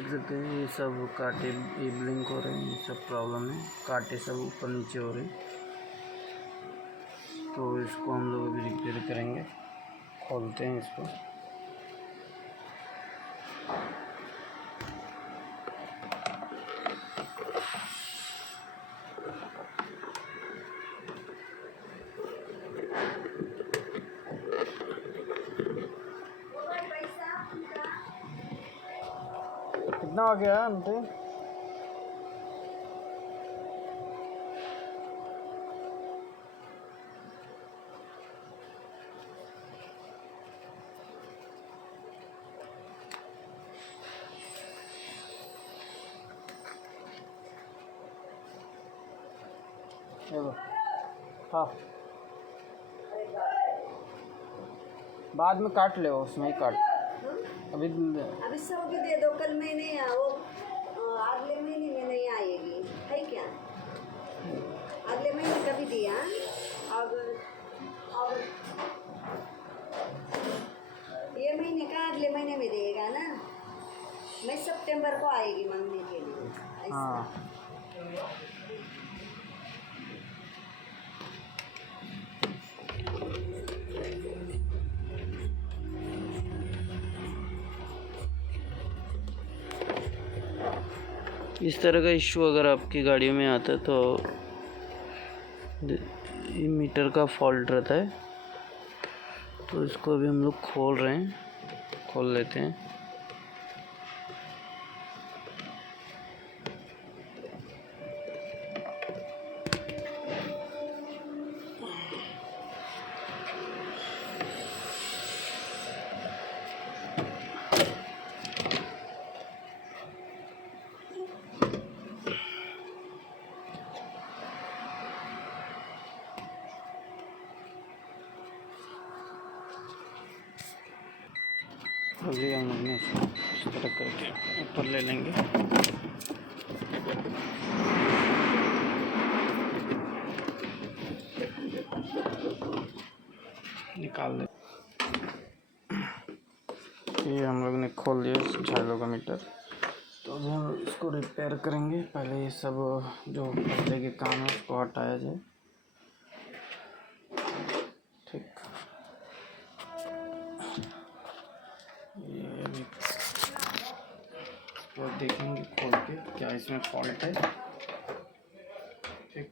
देख सकते हैं ये सब कांटे ये ब्लिंक हो रहे हैं, ये सब प्रॉब्लम है, कांटे सब ऊपर नीचे हो रहे हैं। तो इसको हम लोग अभी रिपेयर करेंगे। खोलते हैं इसको। कितना आ गया अंते? चलो हाँ, बाद में काट ले, उसमें ही काट। अभी सब भी दे दो, कल महीने वो अगले महीने में नहीं आएगी है क्या? अगले महीने कभी दिया अगर ये महीने का अगले महीने में देगा ना, मैं सितंबर को आएगी मांगने के लिए। हाँ इस तरह का इशू अगर आपकी गाड़ियों में आता है तो ये मीटर का फॉल्ट रहता है। तो इसको अभी हम लोग खोल रहे हैं, खोल लेते हैं। अभी हम लोग इस तरह करके ऊपर ले लेंगे। निकाल ले। ये हम लोग ने खोल दिया झालों का मीटर। तो अभी हम इसको रिपेयर करेंगे। पहले ये सब जो पर्दे के काम है उसको हटाया जाए। ठीक, ये अभी तो देखेंगे खोल के क्या इसमें फॉल्ट है। ठीक,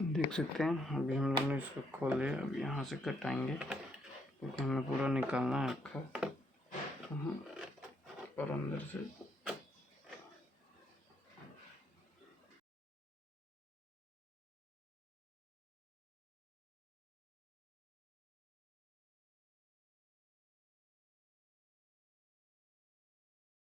देख सकते हैं अभी हम लोग ने इसको खोल लिया। अब यहाँ से कटाएंगे क्योंकि हमें पूरा निकालना है अक्खा और अंदर से